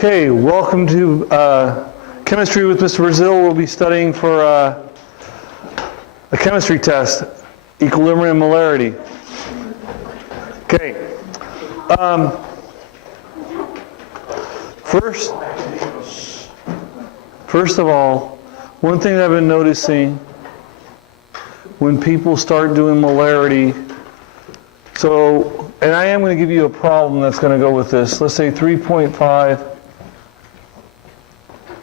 Okay, welcome to Chemistry with Mr. Brazil. We'll be studying for a chemistry test, equilibrium and molarity. Okay. First of all, one thing that I've been noticing when people start doing molarity, and I am going to give you a problem that's going to go with this. Let's say 3.5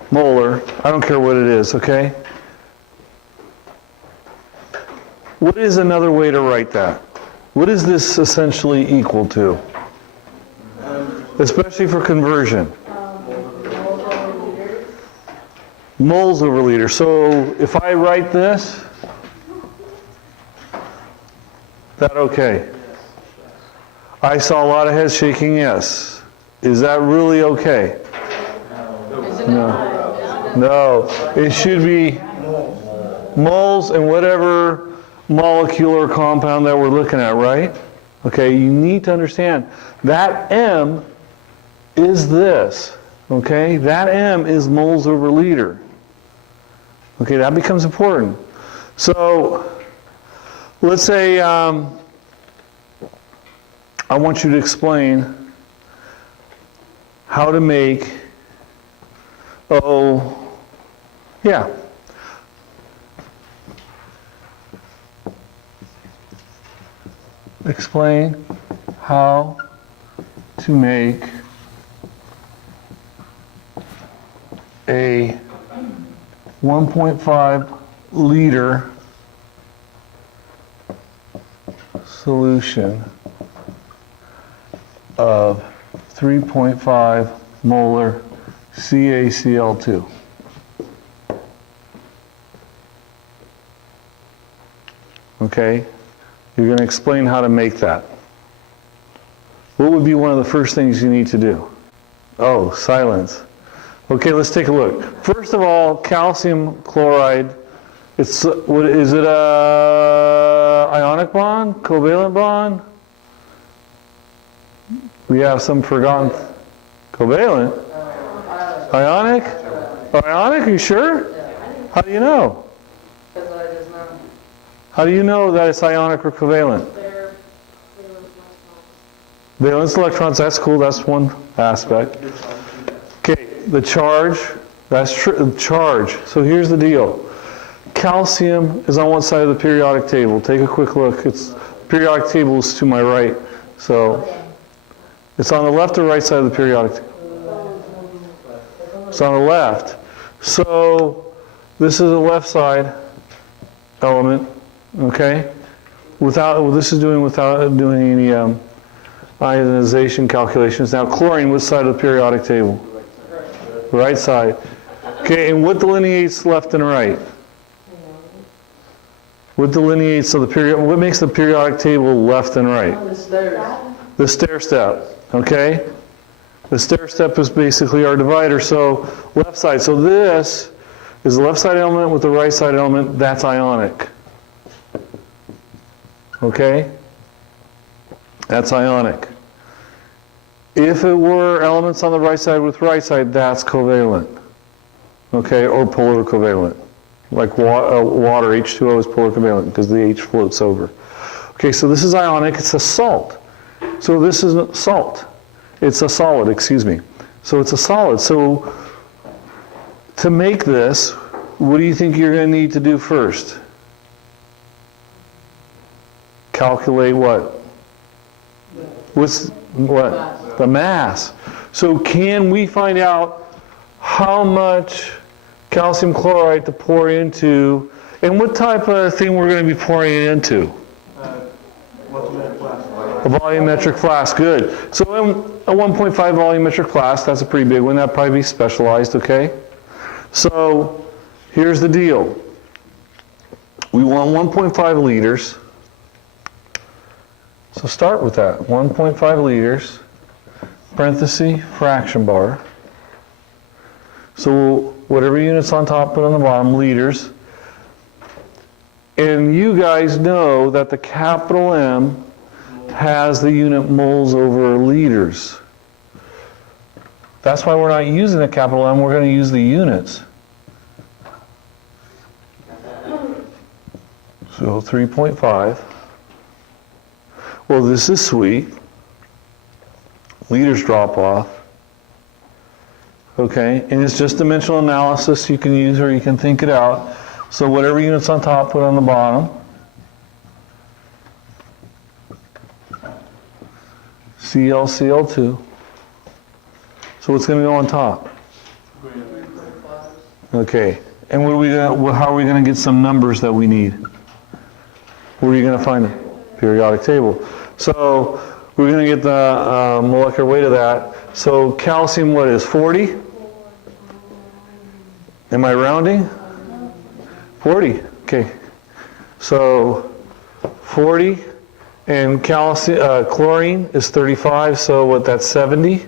molar. I don't care what it is, okay? What is another way to write that? What is this essentially equal to? Especially for conversion. Moles over liter. So if I write this, is that okay? I saw a lot of heads shaking yes. Is that really okay? No. No. It should be moles and whatever molecular compound that we're looking at, right? Okay, you need to understand that M is this. Okay, that M is moles over liter. Okay, that becomes important. So let's say I want you to explain how to make, explain how to make a 1.5 liter solution of 3.5 molar CaCl2. Okay, you're going to explain how to make that. What would be one of the first things you need to do? Oh, silence. Okay, let's take a look. First of all, calcium chloride, is it a ionic bond, covalent bond? We have some forgotten. Covalent? Ionic? Oh, ionic, are you sure? How do you know? How do you know that it's ionic or covalent? Valence electrons, that's cool, that's one aspect. Okay, the charge, that's true, charge. So here's the deal. Calcium is on one side of the periodic table. Take a quick look. The periodic table is to my right. So it's on the left or right side of the periodic table? It's on the left. So this is a left side element, okay? This is doing without doing any ionization calculations. Now chlorine, which side of the periodic table? Right side. Okay, and what delineates left and right? What delineates what makes the periodic table left and right? The stair step. Okay? The stair step is basically our divider. So left side. So this is the left side element with the right side element. That's ionic. Okay? That's ionic. If it were elements on the right side with right side, that's covalent. Okay? Or polar covalent. Like water, H2O is polar covalent because the H floats over. Okay, so this is ionic. It's a salt. So this is a salt. It's a solid, excuse me. So it's a solid. So to make this, what do you think you're going to need to do first? Calculate what? What? The mass. So can we find out how much calcium chloride to pour into, and what type of thing we're going to be pouring it into? A volumetric flask, good. So a 1.5 volumetric flask, that's a pretty big one. That'd probably be specialized, okay? So here's the deal. We want 1.5 liters. So start with that. 1.5 liters, parenthesis, fraction bar. So whatever units on top, put on the bottom, liters. And you guys know that the capital M has the unit moles over liters. That's why we're not using the capital M, we're going to use the units. So 3.5. Well, this is sweet. Liters drop off. Okay, and it's just dimensional analysis you can use, or you can think it out. So whatever units on top, put on the bottom. Cl, Cl2. So what's going to go on top? Okay, and what are we gonna, how are we going to get some numbers that we need? Where are you going to find them? Periodic table. So we're going to get the molecular weight of that. So calcium, what is 40? Am I rounding? 40. Okay. So 40, and calcium, chlorine is 35. So what? That's 70.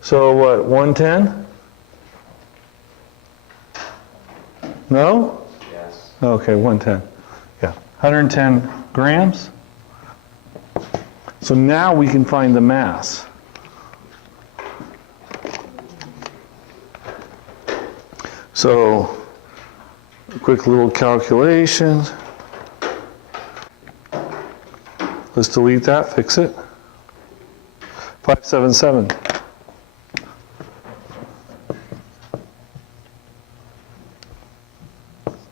So what? 110? No? Yes. Okay, 110. Yeah, 110 grams. So now we can find the mass. So, a quick little calculation. Let's delete that, fix it. 577.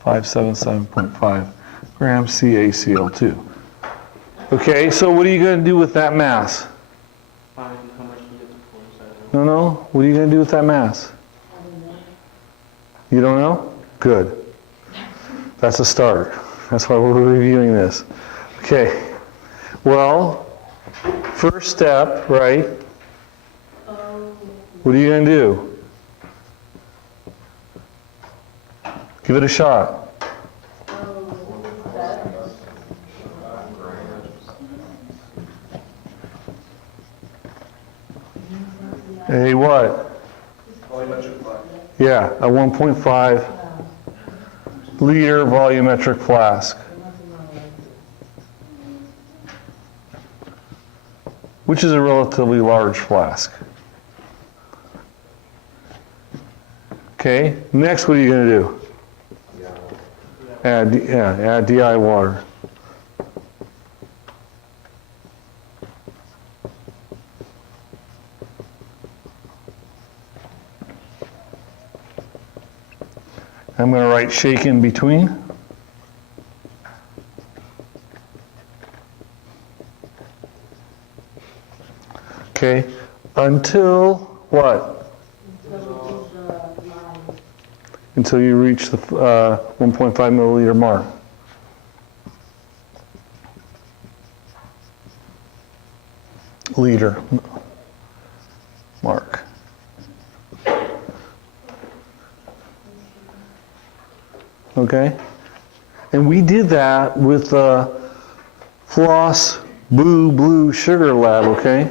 .5 grams CaCl2. Okay, so what are you going to do with that mass? No. What are you going to do with that mass? You don't know? Good. That's a start. That's why we're reviewing this. Okay. Well, first step, right? What are you going to do? Give it a shot. A what? Yeah, a 1.5 liter volumetric flask. Which is a relatively large flask. Okay, next what are you going to do? Add DI water. I'm going to write shake in between. Okay, until what? Until you reach the 1.5 milliliter mark. Liter mark. Okay? And we did that with the Floss Blue Sugar Lab, okay?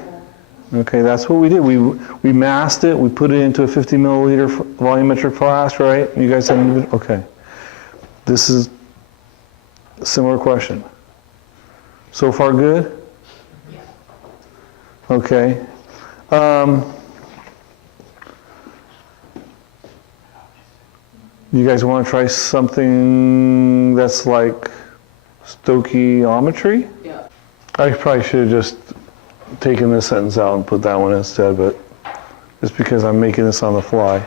Okay, that's what we did. We masked it, we put it into a 50 milliliter volumetric flask, right? You guys said, okay. This is a similar question. So far good? Okay. You guys want to try something that's like stoichiometry? Yeah. I probably should have just taken this sentence out and put that one instead, but just because I'm making this on the fly.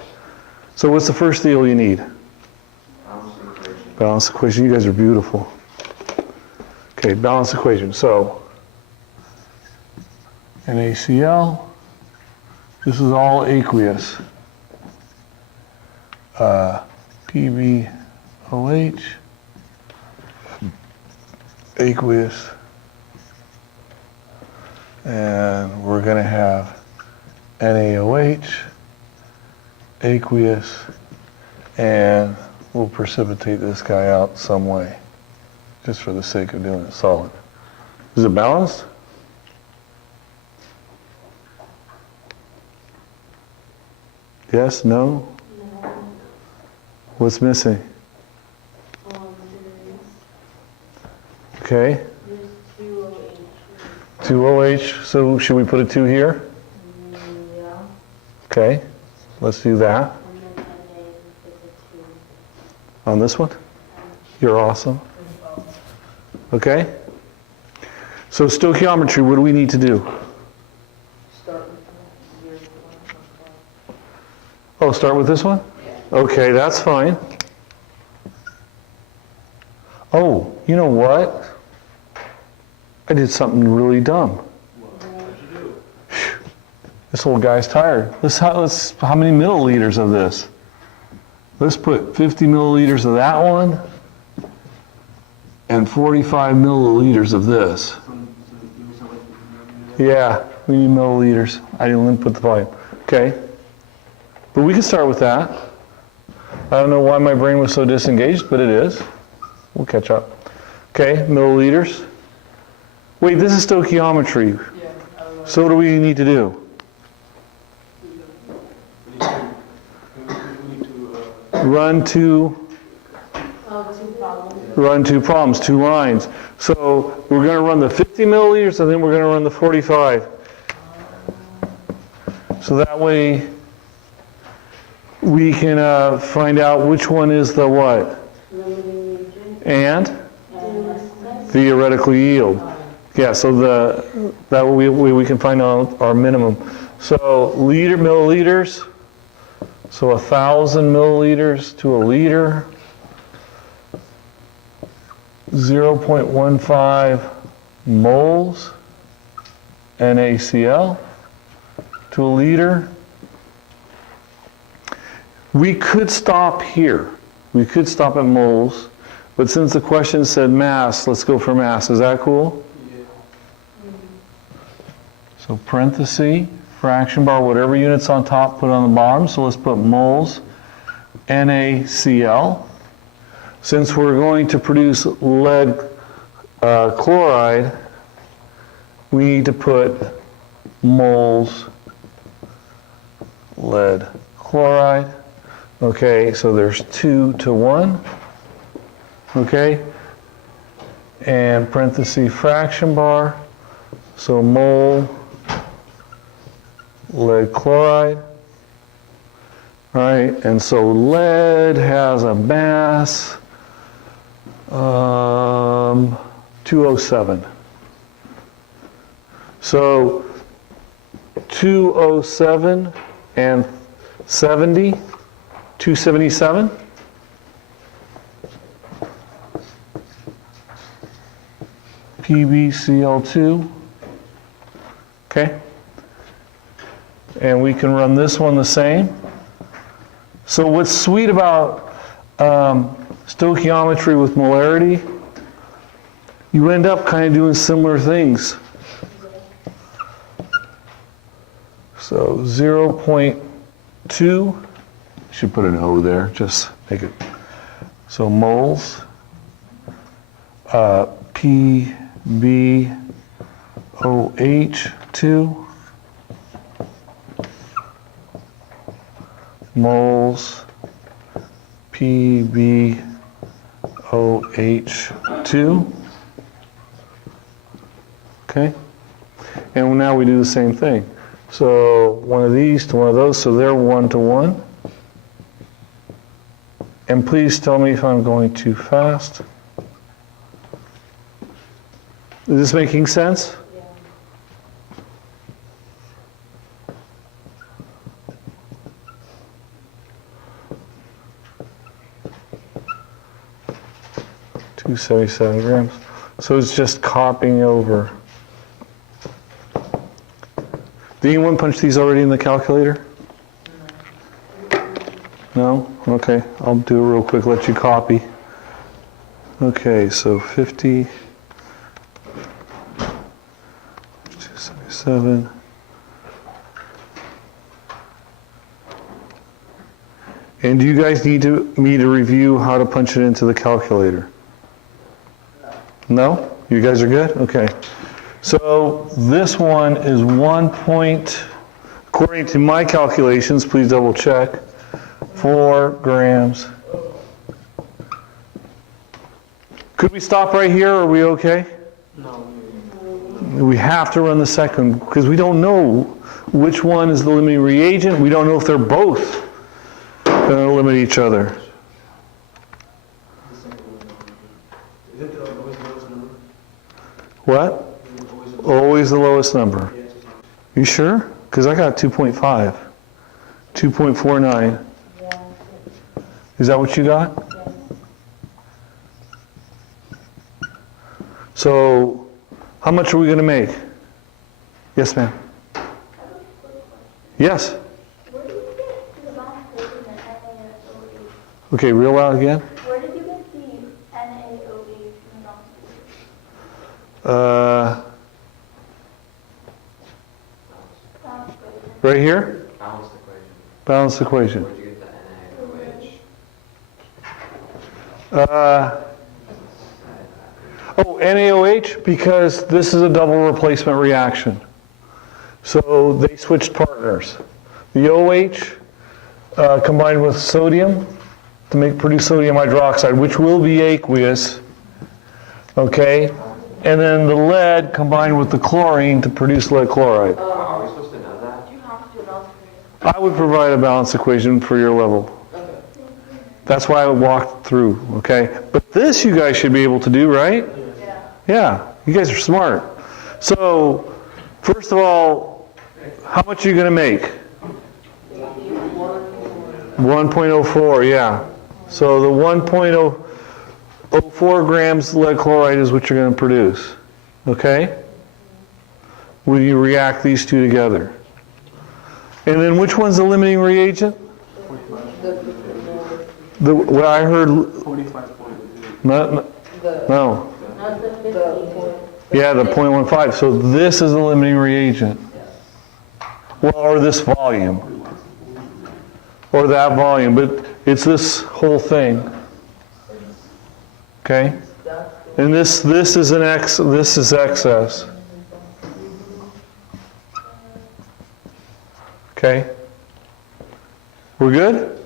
So what's the first deal you need? Balance equation. You guys are beautiful. Okay, balance equation. So NaCl, this is all aqueous. PbOH, aqueous, and we're going to have NaOH, aqueous, and we'll precipitate this guy out some way, just for the sake of doing it solid. Is it balanced? Yes? No? What's missing? Okay. 2 OH. So should we put a 2 here? Yeah. Okay, let's do that. On this one? You're awesome. Okay? So stoichiometry, what do we need to do? Oh, start with this one? Okay, that's fine. Oh, you know what? I did something really dumb. This old guy's tired. How many milliliters of this? Let's put 50 milliliters of that one and 45 milliliters of this. Yeah, we need milliliters. I didn't put the volume. Okay. But we can start with that. I don't know why my brain was so disengaged, but it is. We'll catch up. Okay, milliliters. Wait, this is stoichiometry. So what do we need to do? Run two problems, 2 lines. So we're going to run the 50 milliliters and then we're going to run the 45. So that way we can find out which one is the what? And theoretical yield. Yeah, so that way we can find out our minimum. So milliliters. So 1,000 milliliters to a liter, 0.15 moles NaCl to a liter. We could stop here. We could stop at moles, but since the question said mass, let's go for mass. Is that cool? Yeah. So parenthesis. Fraction bar, whatever units on top, put on the bottom. So let's put moles NaCl. Since we're going to produce lead chloride, we need to put moles lead chloride. Okay, so there's 2 to 1. Okay, and parenthesis fraction bar. So mole lead chloride. All right, and so lead has a mass 207. So 207 and 70, 277. PbCl2. Okay. And we can run this one the same. So what's sweet about stoichiometry with molarity, you end up kind of doing similar things. So 0.2, should put an O there, just make it. So moles, PbOH2, moles PbOH2. Okay? And now we do the same thing. So one of these to one of those, so they're 1 to 1. And please tell me if I'm going too fast. Is this making sense? Yeah. $277 grams. So it's just copying over. Did anyone punch these already in the calculator? No? Okay, I'll do it real quick, let you copy. Okay, so 50, 277. And do you guys need me to review how to punch it into the calculator? No? You guys are good? Okay. So this one is 1 point, according to my calculations, please double check, 4 grams. Could we stop right here? Are we okay? No. We have to run the second because we don't know which one is the limiting reagent? We don't know if they're both going to limit each other. Is it always the lowest number? What? Always the lowest number. You sure? Because I got 2.5. 2.49. Is that what you got? So, how much are we going to make? Yes, ma'am. Yes. Okay, real loud again. Where did you get the NaOH right here? Balanced equation. Balanced equation. Where'd you get the NaOH? NaOH, because this is a double replacement reaction. So they switched partners. The OH combined with sodium to produce sodium hydroxide, which will be aqueous. Okay? And then the lead combined with the chlorine to produce lead chloride. Are we supposed to know that? You have to know. I would provide a balanced equation for your level. That's why I walked through, okay? But this you guys should be able to do, right? Yeah, you guys are smart. So, first of all, how much are you going to make? 1.04, yeah. So the 1.04 grams lead chloride is what you're going to produce, okay? When you react these two together. And then which one's the limiting reagent? What I heard. 45.2. No. Yeah, the 0.15. So this is the limiting reagent. Well, or this volume. Or that volume. But it's this whole thing. Okay? And this is this is excess. Okay? We're good?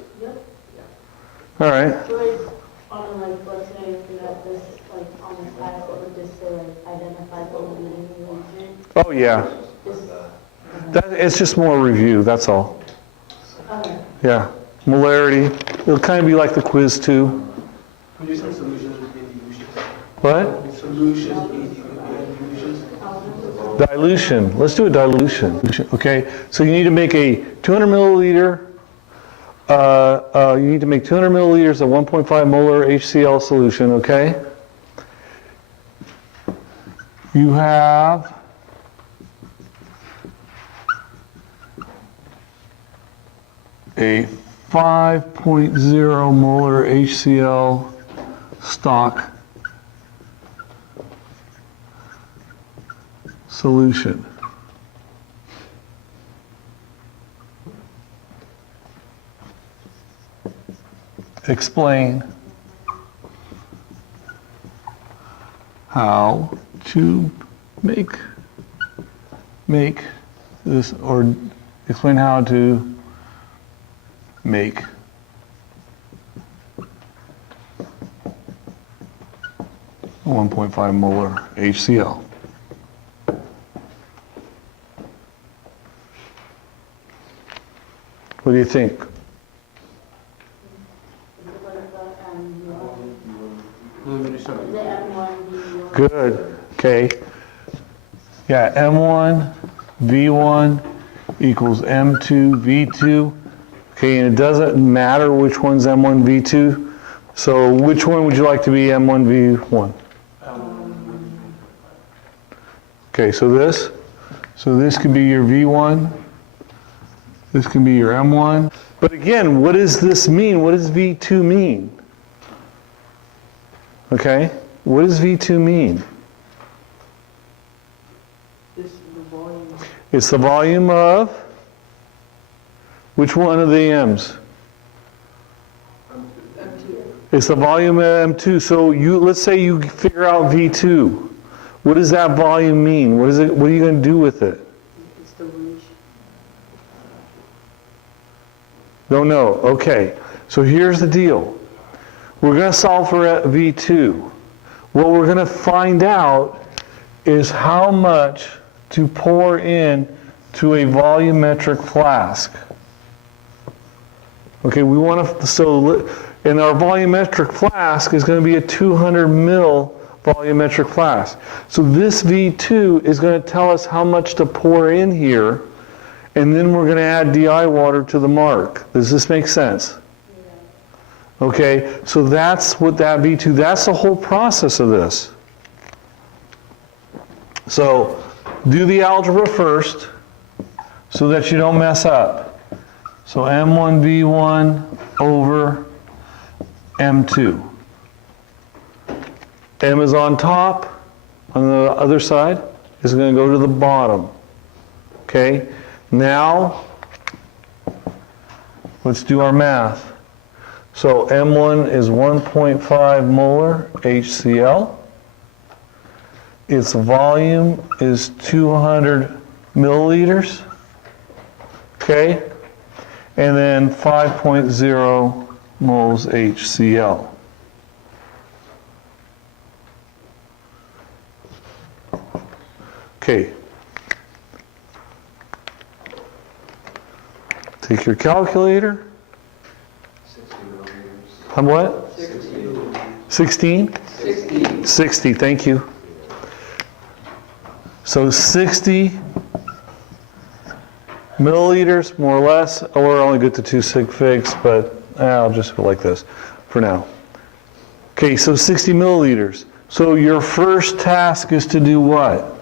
All right. So it's on, like, let's say if you have this, like, on this class, what would this say, like, identify the limiting reagent? Oh, yeah. It's just more review, that's all. Okay. Yeah. Molarity. It'll kind of be like the quiz, too. Could you say solutions with dilution? What? Solutions, dilutions. Dilution. Let's do a dilution. Okay. So you need to make a 200 milliliter. You need to make 200 milliliters of 1.5 molar HCl solution, okay? You have a 5.0 molar HCl stock solution. Explain how to make this, or explain how to make a 1.5 molar HCl. What do you think? Good. Okay. Yeah, M1 V1 equals M2 V2. Okay, and it doesn't matter which one's M1 V2. So which one would you like to be M1 V1? Okay, so this could be your V1. This can be your M1. But again, what does this mean? What does V2 mean? Okay? What does V2 mean? It's the volume of which one of the M's? It's the volume of M2. So let's say you figure out V2. What does that volume mean? What are you going to do with it? It's the reach. Don't know. Okay. So here's the deal. We're going to solve for V2. What we're going to find out is how much to pour in to a volumetric flask. Okay, we want to, so, and our volumetric flask is going to be a 200 mil volumetric flask. So this V2 is going to tell us how much to pour in here, and then we're going to add DI water to the mark. Does this make sense? Okay, so that's what that V2, that's the whole process of this. So do the algebra first so that you don't mess up. So M1V1 over M2. M is on top, on the other side is going to go to the bottom. Okay, now let's do our math. So M1 is 1.5 molar HCl. Its volume is 200 milliliters. Okay, and then 5.0 moles HCl. Okay. Take your calculator. 60 millimeters. How what? 16? 60, thank you. So 60 milliliters, more or less, or we're only good to 2 sig figs, but I'll just go like this for now. Okay, so 60 milliliters. So your first task is to do what?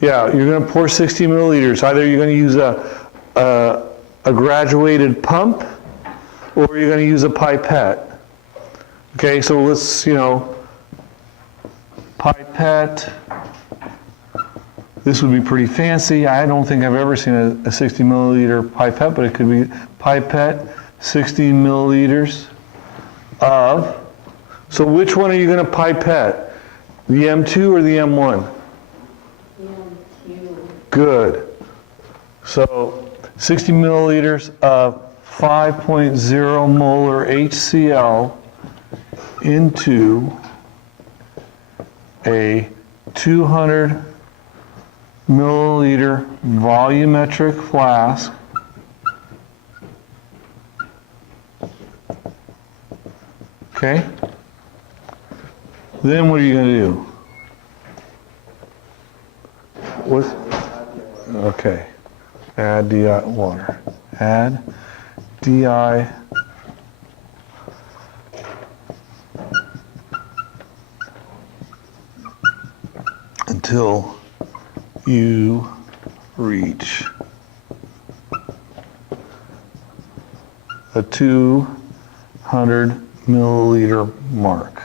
Yeah, you're going to pour 60 milliliters. Either you're going to use a graduated pump, or you're going to use a pipette. Okay, so let's, pipette. This would be pretty fancy. I don't think I've ever seen a 60 milliliter pipette, but it could be pipette, 60 milliliters of. So which one are you going to pipette? The M2 or the M1? Good. So 60 milliliters of 5.0 molar HCl into a 200 milliliter volumetric flask . Okay? Then what are you going to do? What? Okay. Add DI water. Add DI until you reach a 200 milliliter mark.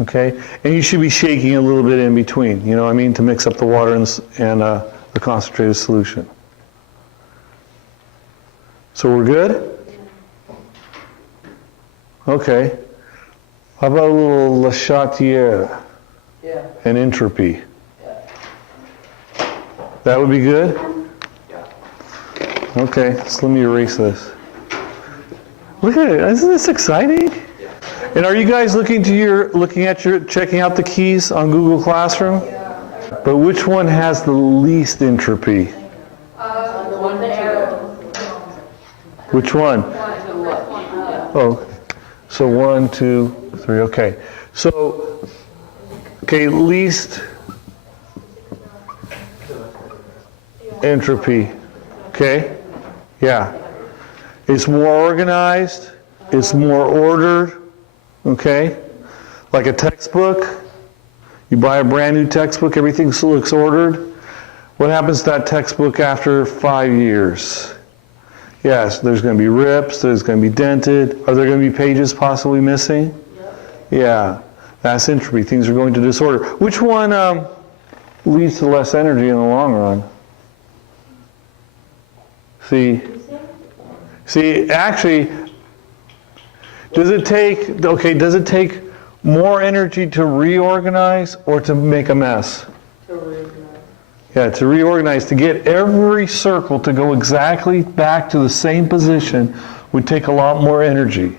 Okay, and you should be shaking a little bit in between, you know what I mean, to mix up the water and the concentrated solution. So we're good? Okay. How about a little Le Chatelier and Entropy? That would be good? Okay, so let me erase this. Look at it, isn't this exciting? And are you guys checking out the keys on Google Classroom? But which one has the least entropy? Which one? Oh, so 1, 2, 3, okay. So, okay, least entropy, okay? Yeah. It's more organized, it's more ordered, okay? Like a textbook, you buy a brand new textbook, everything looks ordered. What happens to that textbook after 5 years? Yes, there's going to be rips, there's going to be dented. Are there going to be pages possibly missing? Yeah, that's entropy. Things are going to disorder. Which one leads to less energy in the long run? See, actually, does it take more energy to reorganize or to make a mess? To reorganize. Yeah, to reorganize, to get every circle to go exactly back to the same position would take a lot more energy.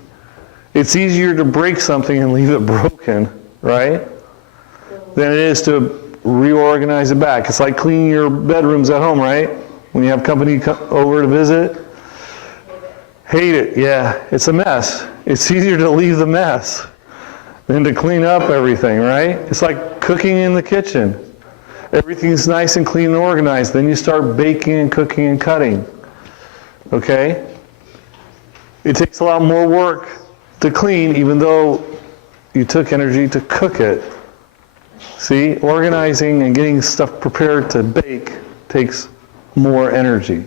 It's easier to break something and leave it broken, right? than it is to reorganize it back. It's like cleaning your bedrooms at home, right? When you have company over to visit. Hate it, yeah, it's a mess. It's easier to leave the mess than to clean up everything, right? It's like cooking in the kitchen. Everything's nice and clean and organized. Then you start baking and cooking and cutting. Okay? It takes a lot more work to clean, even though you took energy to cook it. See, organizing and getting stuff prepared to bake takes more energy.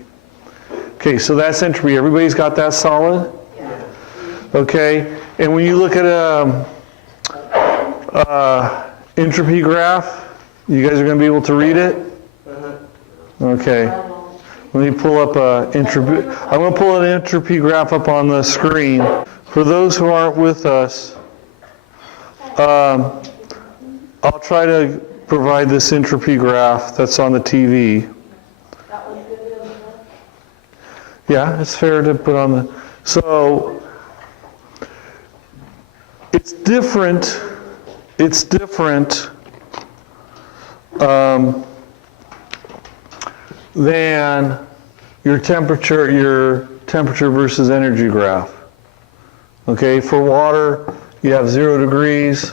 Okay, so that's entropy. Everybody's got that solid? Okay, and when you look at a entropy graph, you guys are going to be able to read it? Okay. Let me pull up entropy. I'm going to pull an entropy graph up on the screen. For those who aren't with us, I'll try to provide this entropy graph that's on the TV. Yeah, it's fair to put on the... So, it's different than your temperature versus energy graph. Okay, for water, you have 0 degrees,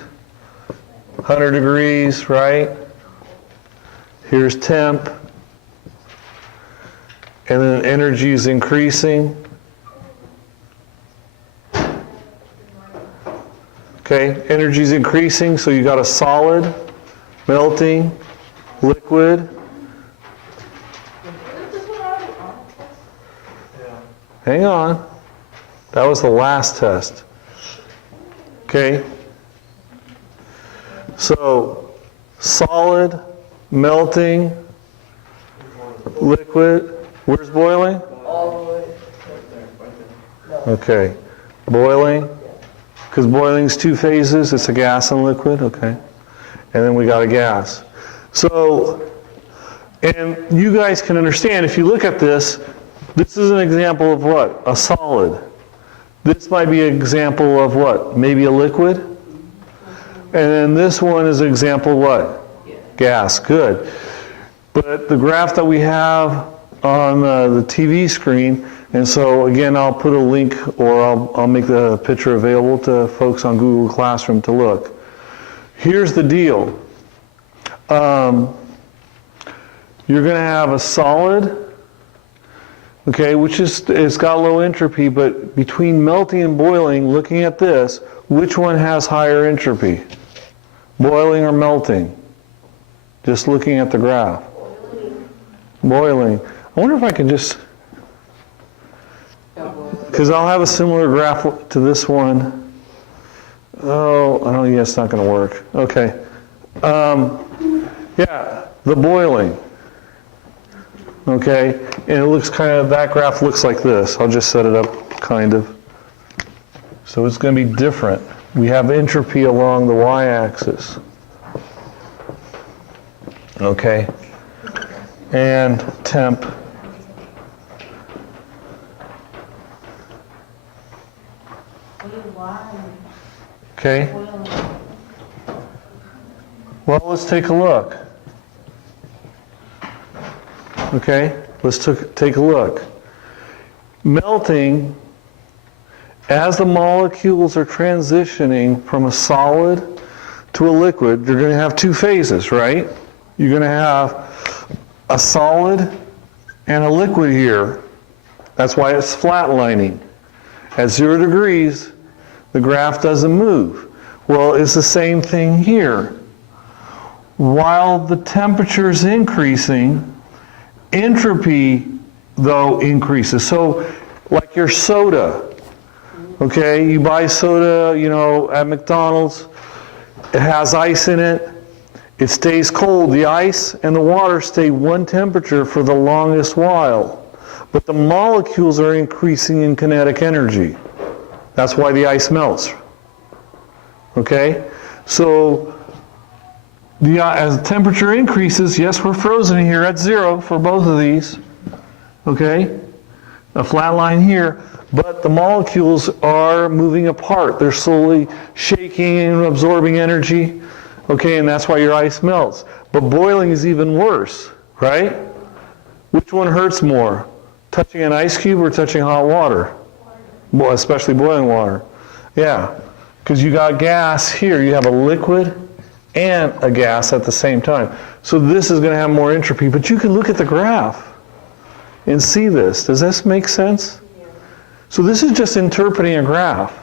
100 degrees, right? Here's temp. And then energy is increasing. Okay, energy is increasing, so you got a solid, melting, liquid. Hang on. That was the last test. Okay. So, solid, melting, liquid. Where's boiling? Okay. Boiling. Because boiling's 2 phases. It's a gas and liquid. Okay. And then we got a gas. So, and you guys can understand, if you look at this, this is an example of what? A solid. This might be an example of what? Maybe a liquid? And then this one is an example of what? Gas. Good. But the graph that we have on the TV screen, and so again, I'll put a link or I'll make the picture available to folks on Google Classroom to look. Here's the deal. You're going to have a solid, okay, which it's got low entropy, but between melting and boiling, looking at this, which one has higher entropy? Boiling or melting? Just looking at the graph. Boiling. I wonder if I can just, because I'll have a similar graph to this one. Oh, I don't, yeah, it's not going to work. Okay. Yeah, the boiling. Okay, and it looks kind of, that graph looks like this. I'll just set it up kind of. So it's going to be different. We have entropy along the y-axis. Okay, and temp. Okay. Well, let's take a look. Okay, let's take a look. Melting, as the molecules are transitioning from a solid to a liquid, you're going to have 2 phases, right? You're going to have a solid and a liquid here. That's why it's flatlining. At 0 degrees, the graph doesn't move. Well, it's the same thing here. While the temperature is increasing, entropy, though, increases. So, like your soda, okay? You buy soda, you know, at McDonald's. It has ice in it. It stays cold. The ice and the water stay one temperature for the longest while. But the molecules are increasing in kinetic energy. That's why the ice melts. Okay? So, as the temperature increases, yes, we're frozen here at 0 for both of these. Okay? A flat line here. But the molecules are moving apart. They're slowly shaking and absorbing energy. Okay, and that's why your ice melts. But boiling is even worse, right? Which one hurts more? Touching an ice cube or touching hot water? Well, especially boiling water. Yeah, because you got gas here. You have a liquid and a gas at the same time. So this is going to have more entropy. But you can look at the graph and see this. Does this make sense? So this is just interpreting a graph.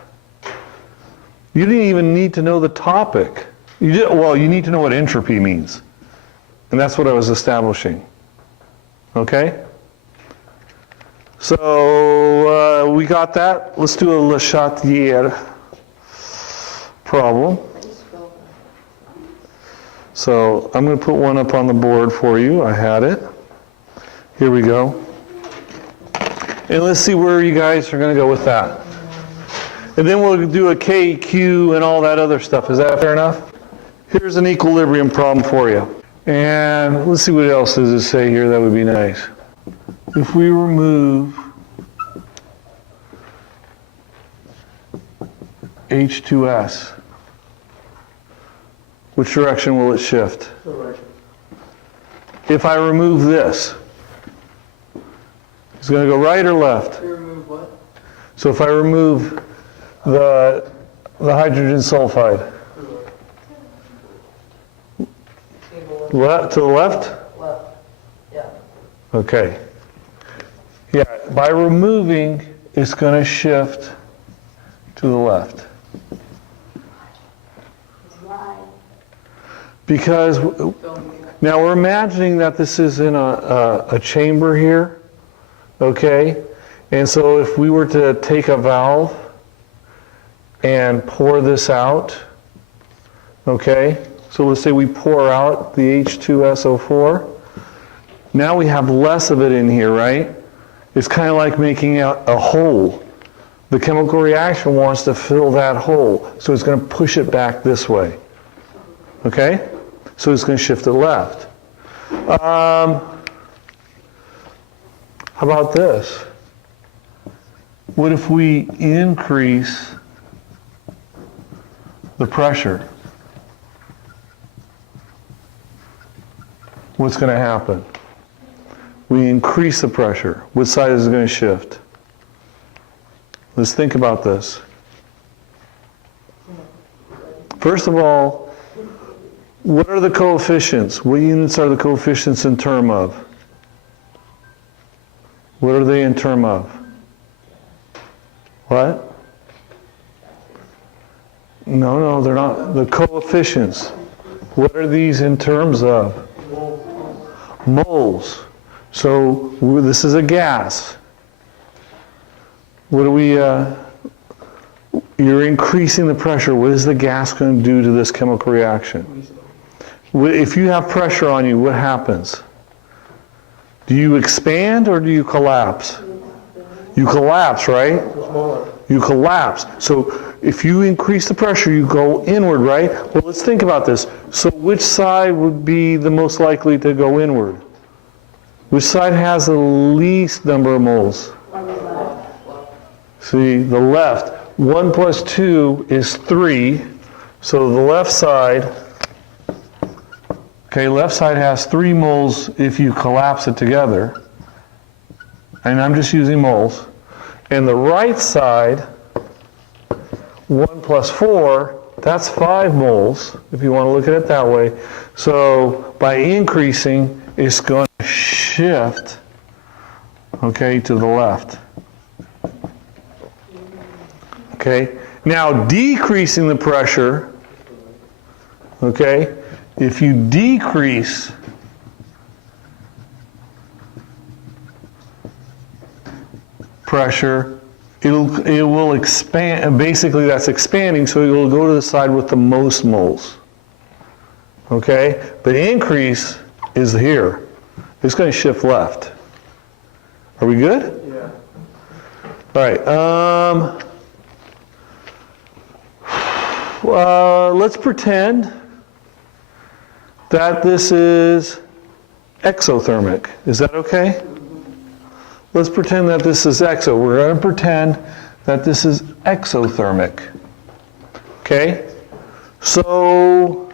You didn't even need to know the topic. Well, you need to know what entropy means. And that's what I was establishing. Okay? So we got that. Let's do a Le Chatelier problem. So I'm going to put one up on the board for you. I had it. Here we go. And let's see where you guys are going to go with that. And then we'll do a K, Q, and all that other stuff. Is that fair enough? Here's an equilibrium problem for you. And let's see what else does it say here that would be nice. If we remove H2S, which direction will it shift? Direction. If I remove this, it's going to go right or left? You remove what? So if I remove the hydrogen sulfide, to the left? Left. Yeah. Okay. Yeah, by removing, it's going to shift to the left. Why? Because now we're imagining that this is in a chamber here, okay? And so if we were to take a valve and pour this out, okay? So let's say we pour out the H2SO4. Now we have less of it in here, right? It's kind of like making a hole. The chemical reaction wants to fill that hole, so it's going to push it back this way. Okay? So it's going to shift it left. How about this? What if we increase the pressure? What's going to happen? We increase the pressure. Which side is it going to shift? Let's think about this. First of all, what are the coefficients? What units are the coefficients in term of? What are they in term of? What? No, they're not. The coefficients. What are these in terms of? Moles. So this is a gas. What do we, you're increasing the pressure. What is the gas going to do to this chemical reaction? If you have pressure on you, what happens? Do you expand or do you collapse? You collapse, right? You collapse. So if you increase the pressure, you go inward, right? Well, let's think about this. So which side would be the most likely to go inward? Which side has the least number of moles? See, the left. 1 plus 2 is 3. So the left side, okay, left side has 3 moles if you collapse it together. And I'm just using moles. And the right side, 1 plus 4, that's 5 moles, if you want to look at it that way. So by increasing, it's going to shift, okay, to the left. Okay, now decreasing the pressure, okay, if you decrease pressure, it will expand. Basically, that's expanding, so it will go to the side with the most moles. Okay, but increase is here. It's going to shift left. Are we good? Yeah. All right. Let's pretend that this is exothermic. Is that okay? Let's pretend that this is exo. We're going to pretend that this is exothermic. Okay? So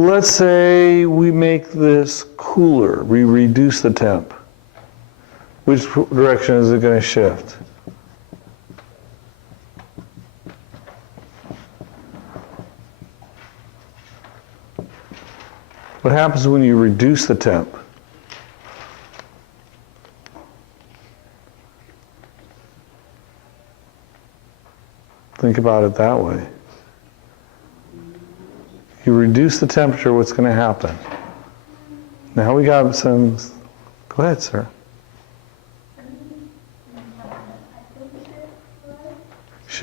let's say we make this cooler, we reduce the temp. Which direction is it going to shift? What happens when you reduce the temp? Think about it that way. You reduce the temperature, what's going to happen? Now we got some, go ahead, sir.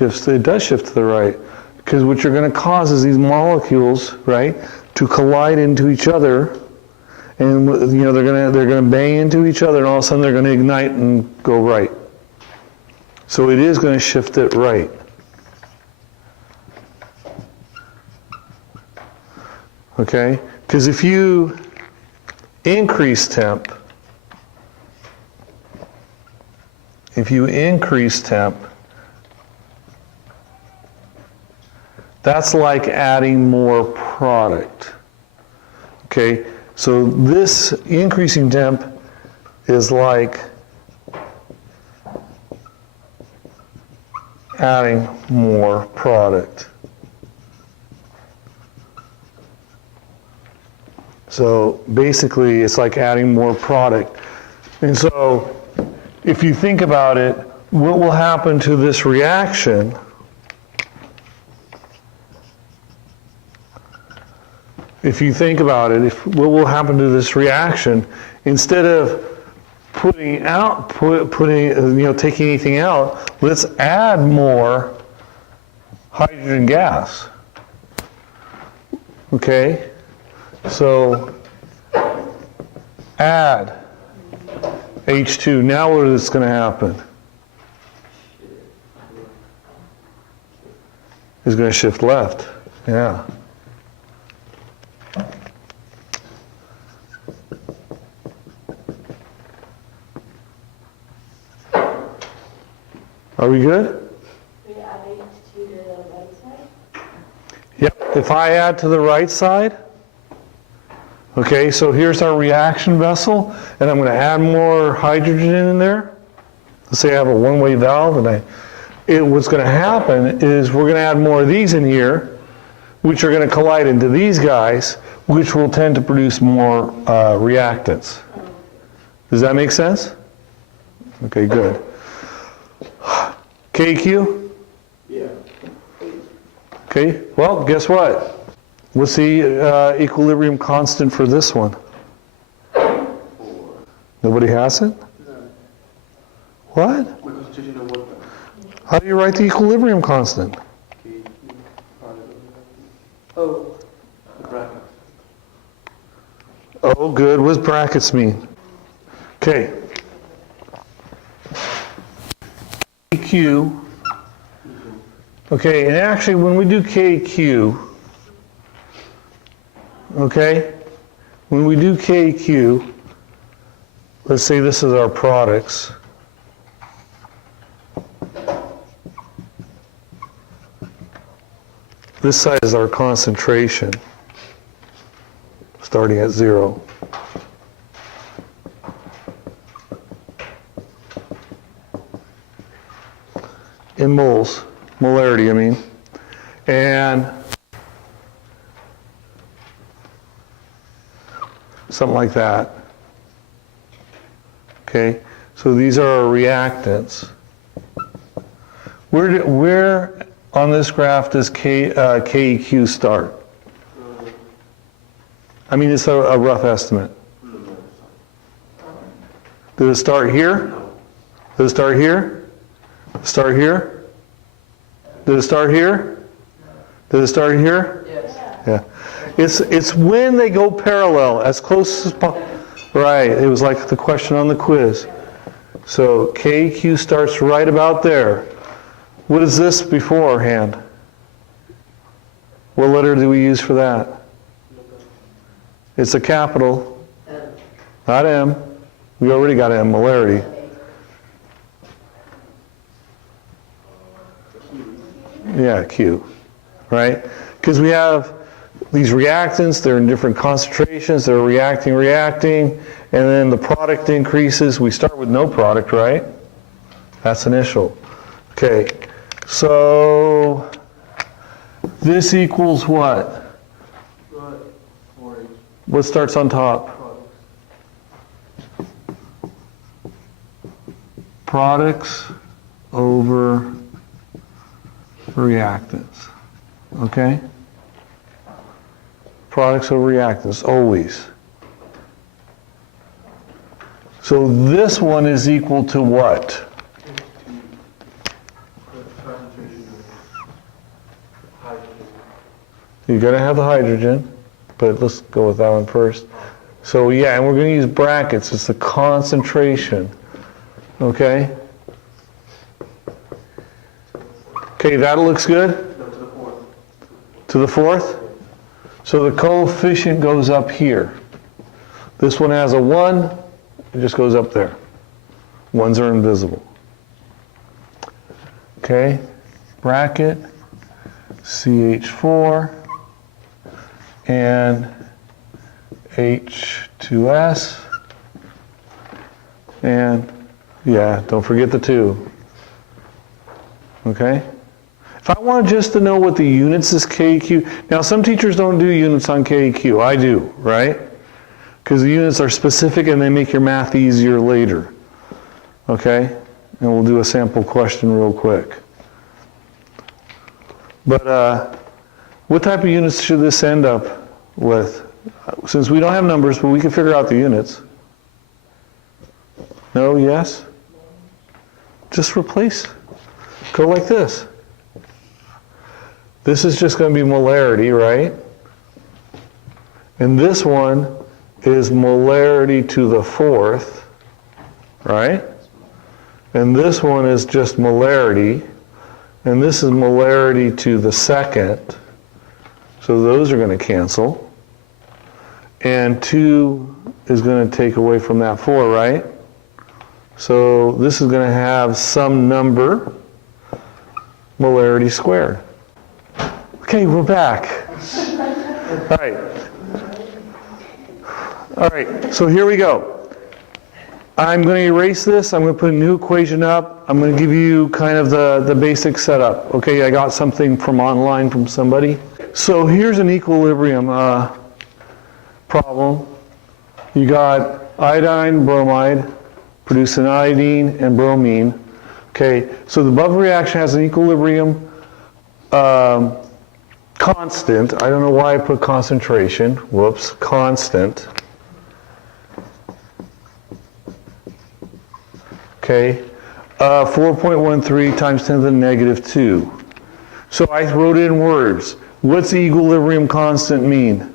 It does shift to the right, because what you're going to cause is these molecules, right, to collide into each other, and you know they're going to bang into each other, and all of a sudden they're going to ignite and go right. So it is going to shift it right. Okay, because if you increase temp, that's like adding more product. Okay, so this increasing temp is like adding more product. So basically it's like adding more product. And so if you think about it, what will happen to this reaction if you think about it, what will happen to this reaction, instead of taking anything out, let's add more hydrogen gas. Okay? So add H2. Now what is going to happen? It's going to shift left. Yeah. Are we good? We add H2 to the right side? Yep. If I add to the right side, okay, so here's our reaction vessel, and I'm going to add more hydrogen in there. Let's say I have a one-way valve, and what's going to happen is we're going to add more of these in here, which are going to collide into these guys, which will tend to produce more reactants. Does that make sense? Okay, good. KQ? Yeah. Okay, well, guess what? What's the equilibrium constant for this one? 4. Nobody has it? No. What? My concentration of water. How do you write the equilibrium constant? Oh. The bracket. Oh, good. What does brackets mean? Okay. KQ. Okay, and actually when we do KQ, okay, when we do KQ, let's say this is our products. This side is our concentration, starting at 0. In moles, molarity, I mean. And something like that. Okay, so these are our reactants. Where on this graph does KEQ start? I mean, it's a rough estimate. Does it start here? Does it start here? Start here? Does it start here? Does it start here? Yes. Yeah. It's when they go parallel, as close as possible. Right. It was like the question on the quiz. So KQ starts right about there. What is this beforehand? What letter do we use for that? It's a capital. Not M. We already got M, molarity. Yeah, Q, right? Because we have these reactants, they're in different concentrations, they're reacting, and then the product increases. We start with no product, right? That's initial. Okay, so this equals what? Right. 4H What starts on top? products. Products over reactants. Okay? Products over reactants, always. So this one is equal to what? Concentration of hydrogen. You're going to have the hydrogen, but let's go with that one first. So yeah, and we're going to use brackets. It's the concentration. Okay? Okay, that looks good? No, to the fourth. To the fourth? So the coefficient goes up here. This one has a 1, it just goes up there. Ones are invisible. Okay, bracket, CH4, and H2S, and yeah, don't forget the 2. Okay? If I want just to know what the units is KEQ, now some teachers don't do units on KEQ, I do, right? Because the units are specific and they make your math easier later. Okay? And we'll do a sample question real quick. But what type of units should this end up with? Since we don't have numbers, but we can figure out the units. No, yes? Just replace. Go like this. This is just going to be molarity, right? And this one is molarity to the 4th, right? And this one is just molarity. And this is molarity to the 2nd. So those are going to cancel. And 2 is going to take away from that 4, right? So this is going to have some number, molarity squared. Okay, we're back. All right, so here we go. I'm going to erase this. I'm going to put a new equation up. I'm going to give you kind of the basic setup. Okay, I got something from online from somebody. So here's an equilibrium problem. You got iodine, bromide, producing iodine and bromine. Okay, so the above reaction has an equilibrium constant. I don't know why I put concentration. Whoops, constant. Okay, 4.13 times 10 to the negative 2. So I wrote it in words. What's the equilibrium constant mean?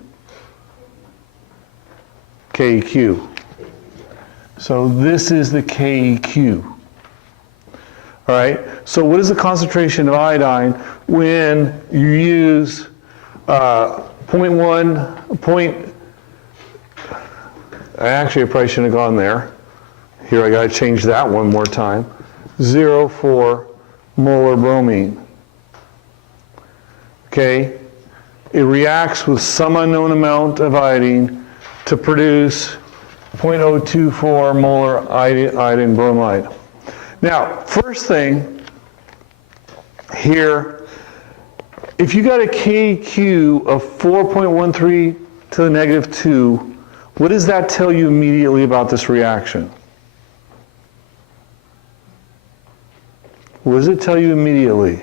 KEQ. So this is the KEQ. All right, so what is the concentration of iodine when you use 0.1, actually I probably shouldn't have gone there. Here I got to change that one more time. 0.4 molar bromine. Okay, it reacts with some unknown amount of iodine to produce 0.024 molar iodine bromide. Now, first thing here, if you got a KQ of 4.13 to the negative 2, what does that tell you immediately about this reaction? What does it tell you immediately?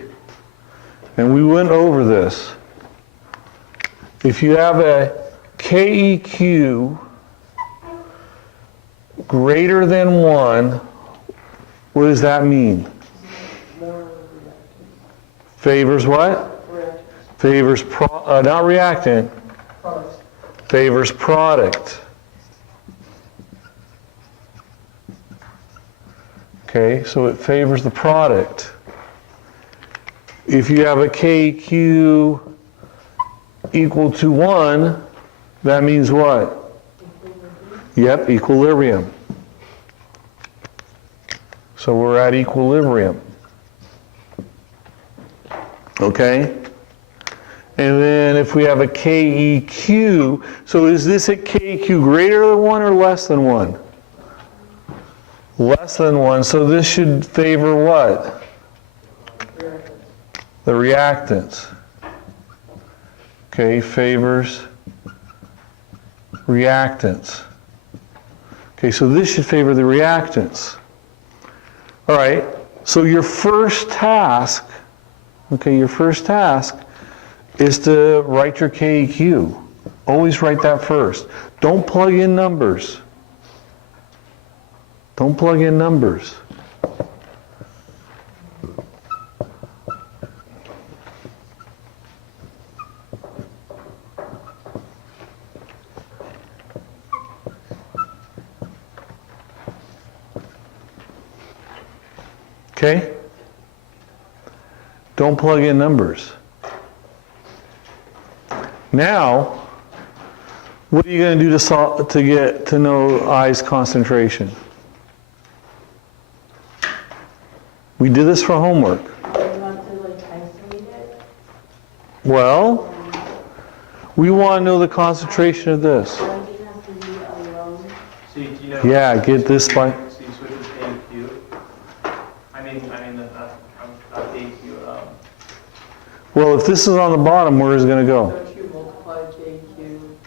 And we went over this. If you have a KEQ greater than 1, what does that mean? Favors what? Favors, not reactant. Favors product. Okay, so it favors the product. If you have a KQ equal to 1, that means what? Yep, equilibrium. So we're at equilibrium. Okay? And then if we have a KEQ, so is this at KEQ greater than 1 or less than 1? Less than 1, so this should favor what? The reactants. Okay, favors reactants. Okay, so this should favor the reactants. All right, so your first task, is to write your KEQ. Always write that first. Don't plug in numbers. Don't plug in numbers. Okay? Don't plug in numbers. Now, what are you going to do to get to know I's concentration? We did this for homework. Do you want to like isolate it? Well, we want to know the concentration of this. Iodine has to be alone. See, do you know? Yeah, get this by... So you switch with A and Q? I mean, not A and Q, Well, if this is on the bottom, where is it going to go? Don't you multiply KQ and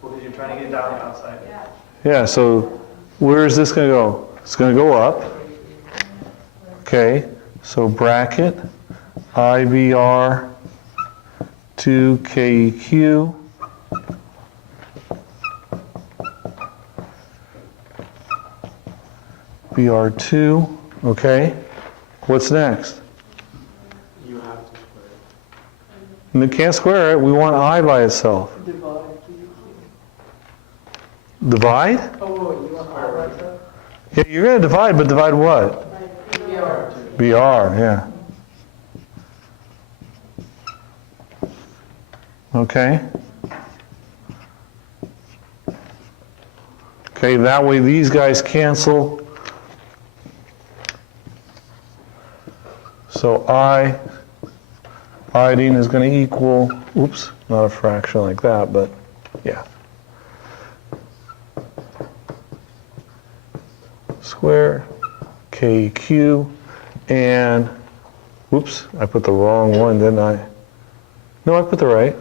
well, because you're trying to get it down outside. Yeah, so where is this going to go? It's going to go up. Okay, so bracket IBR to KEQ. BR2, okay. What's next? You have to square And you can't square it, we want I by itself. divide KQ? Divide? Oh, you want R right there? Yeah, you're going to divide, but divide what? BR. BR, yeah. Okay. Okay, that way these guys cancel. So iodine is going to equal, oops, not a fraction like that, but yeah. Square, KQ, and, whoops, I put the wrong one, didn't I? No, I put the right.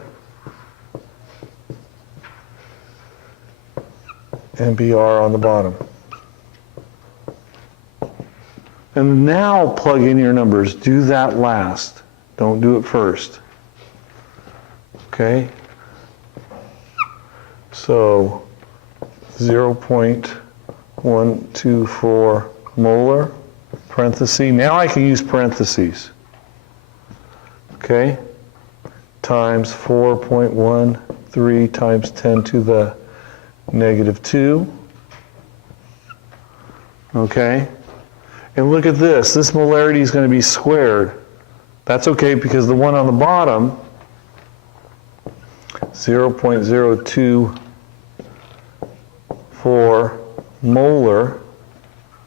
And BR on the bottom. And now plug in your numbers. Do that last. Don't do it first. Okay? So 0.124 molar, parenthesis. Now I can use parentheses. Okay? Times 4.13 times 10 to the negative 2. Okay? And look at this. This molarity is going to be squared. That's okay because the one on the bottom, 0.024 molar,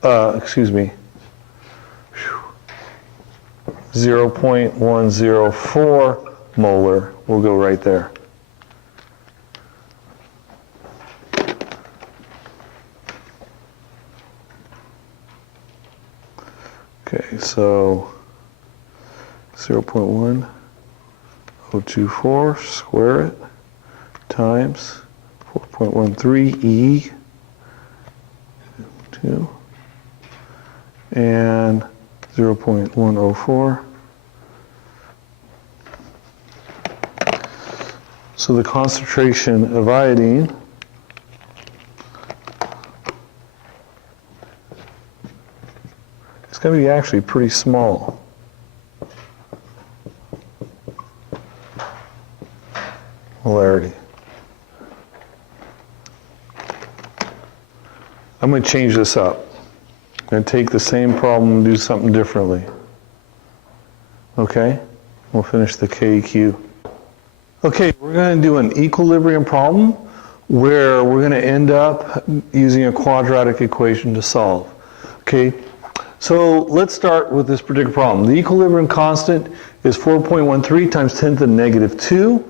0.104 molar will go right there. Okay, so 0.1024, square it, times 4.13 E, 2, and 0.104. So the concentration of iodine is going to be actually pretty small. Molarity. I'm going to change this up. I'm going to take the same problem and do something differently. Okay? We'll finish the KEQ. Okay, we're going to do an equilibrium problem where we're going to end up using a quadratic equation to solve. Okay? So let's start with this particular problem. The equilibrium constant is 4.13 times 10 to the negative 2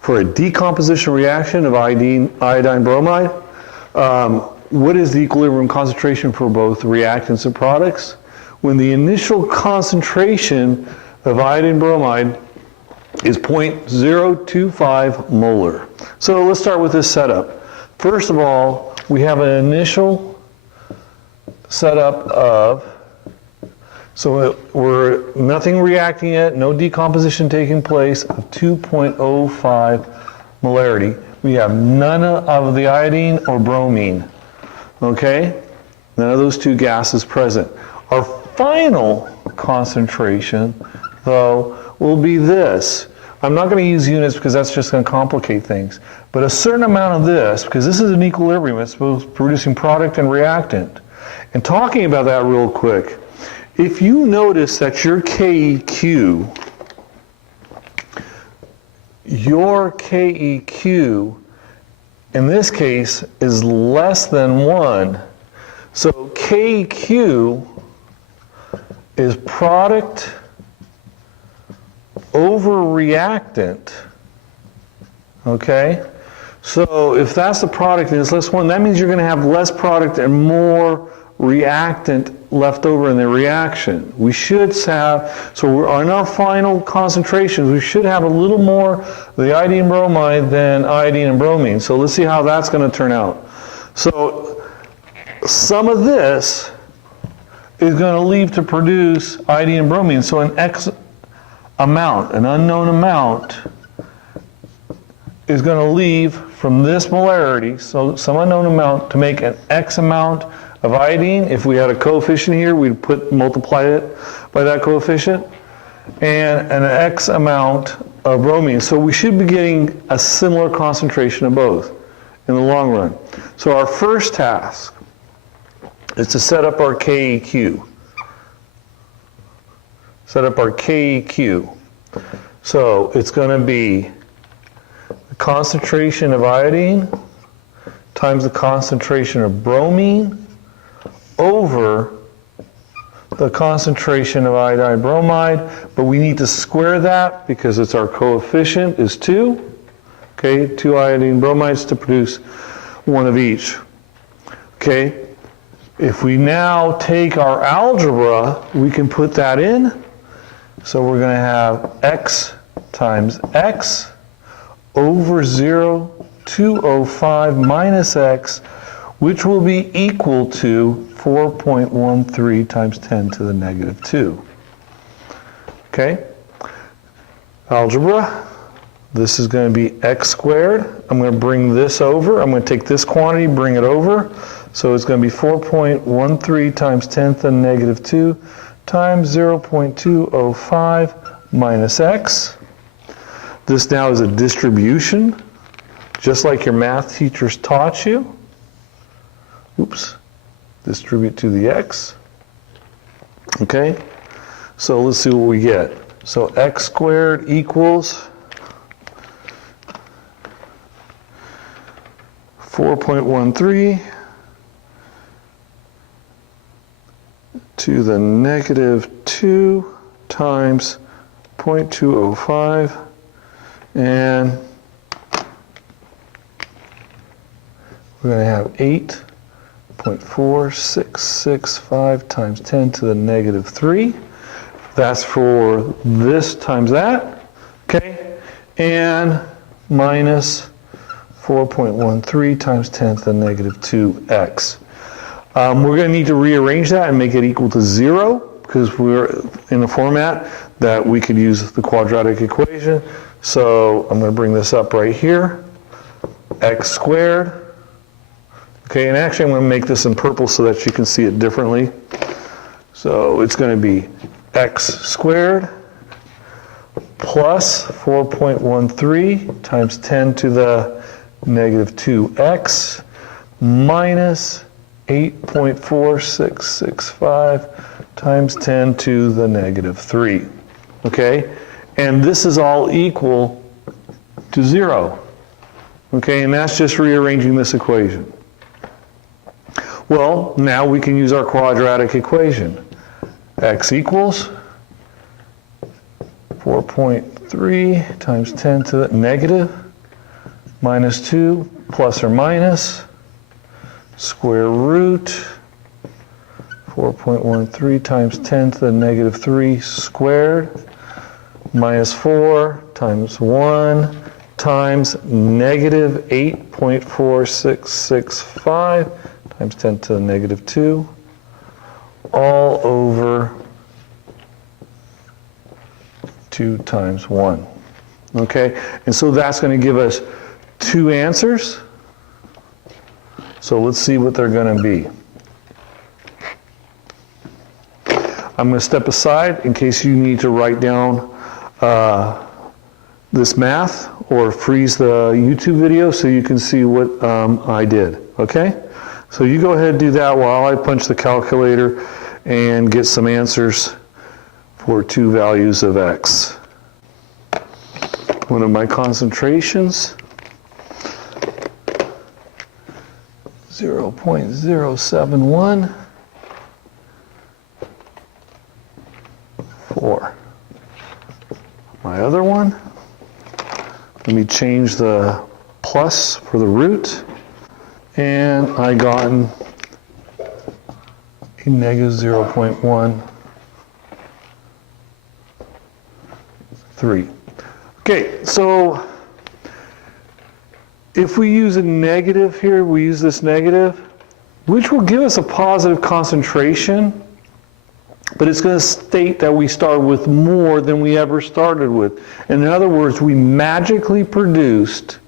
for a decomposition reaction of iodine bromide. What is the equilibrium concentration for both reactants and products? When the initial concentration of iodine bromide is 0.025 molar. So let's start with this setup. First of all, we have an initial setup of, so we're nothing reacting yet, no decomposition taking place, of 2.05 molarity. We have none of the iodine or bromine, okay? None of those two gases present. Our final concentration, though, will be this. I'm not going to use units because that's just going to complicate things. But a certain amount of this, because this is an equilibrium, it's both producing product and reactant. And talking about that real quick, if you notice that your KEQ, in this case, is less than 1. So KEQ is product over reactant, okay? So if that's the product and it's less 1, that means you're going to have less product and more reactant left over in the reaction. We should have, so we're on our final concentrations, we should have a little more of the iodine bromide than iodine and bromine. So let's see how that's going to turn out. So some of this is going to leave to produce iodine and bromine. So an X amount, an unknown amount, is going to leave from this molarity, so some unknown amount, to make an X amount of iodine. If we had a coefficient here, we'd multiply it by that coefficient, and an X amount of bromine. So we should be getting a similar concentration of both in the long run. So our first task is to set up our KEQ. Set up our KEQ. So it's going to be the concentration of iodine times the concentration of bromine over the concentration of iodine bromide, but we need to square that because it's our coefficient is 2. Okay, 2 iodine bromides to produce 1 of each. Okay, if we now take our algebra, we can put that in. So we're going to have X times X over 0.205 minus X, which will be equal to 4.13 times 10 to the negative 2. Okay? Algebra. This is going to be X squared. I'm going to bring this over. I'm going to take this quantity, bring it over. So it's going to be 4.13 times 10 to the negative 2 times 0.205 minus X. This now is a distribution, just like your math teachers taught you. Oops. Distribute to the X. Okay? So let's see what we get. So X squared equals 4.13 to the negative 2 times 0.205, and we're going to have 8.4665 times 10 to the negative 3. That's for this times that, okay? And minus 4.13 times 10 to the negative 2x. We're going to need to rearrange that and make it equal to 0 because we're in a format that we could use the quadratic equation. So I'm going to bring this up right here. X squared. Okay, and actually I'm going to make this in purple so that you can see it differently. So it's going to be X squared plus 4.13 times 10 to the negative 2x minus 8.4665 times 10 to the negative 3. Okay? And this is all equal to 0. Okay? And that's just rearranging this equation. Well, now we can use our quadratic equation. X equals 4.3 times 10 to the negative minus 2 plus or minus square root 4.13 times 10 to the negative 3 squared minus 4 times 1 times negative 8.4665 times 10 to the negative 2 all over 2 times 1. Okay, and so that's going to give us two answers. So let's see what they're going to be. I'm going to step aside in case you need to write down this math or freeze the YouTube video so you can see what I did. Okay? So you go ahead and do that while I punch the calculator and get some answers for two values of x. One of my concentrations, 0.071. 4. My other one, let me change the plus for the root, and I got a negative 0.13. Okay, so if we use a negative here, we use this negative, which will give us a positive concentration, but it's going to state that we start with more than we ever started with. In other words, we magically produced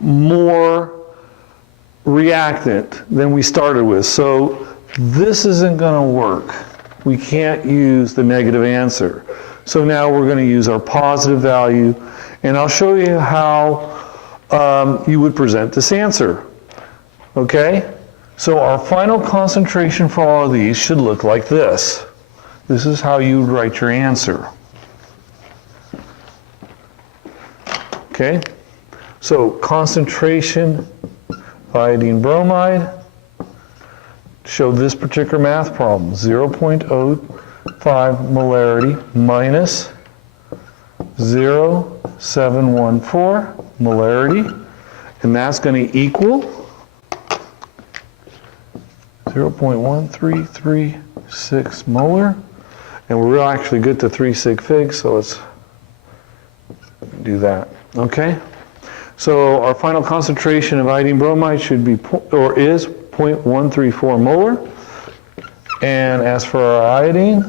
more reactant than we started with. So this isn't going to work. We can't use the negative answer. So now we're going to use our positive value, and I'll show you how you would present this answer. Okay? So our final concentration for all of these should look like this. This is how you would write your answer. Okay? So concentration of iodine bromide, show this particular math problem, 0.05 molarity minus 0.714 molarity, and that's going to equal 0.1336 molar, and we're actually good to 3 sig figs, so let's do that. Okay? So our final concentration of iodine bromide should be, is 0.134 molar. And as for our iodine,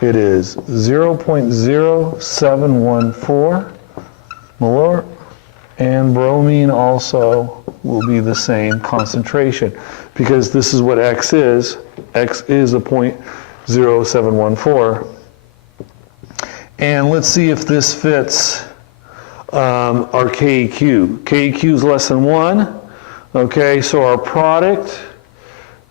it is 0.0714 molar. And bromine also will be the same concentration because this is what X is. X is a 0.0714. And let's see if this fits our KEQ. KEQ is less than 1. Okay, so our product,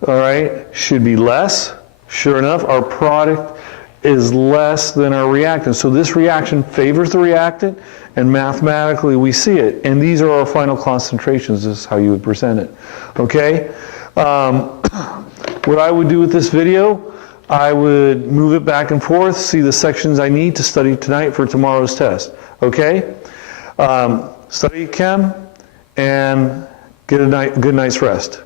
all right, should be less. Sure enough, our product is less than our reactant. So this reaction favors the reactant, and mathematically we see it. And these are our final concentrations. This is how you would present it. Okay? What I would do with this video, I would move it back and forth, see the sections I need to study tonight for tomorrow's test. Okay? Study chem and get a good night's rest.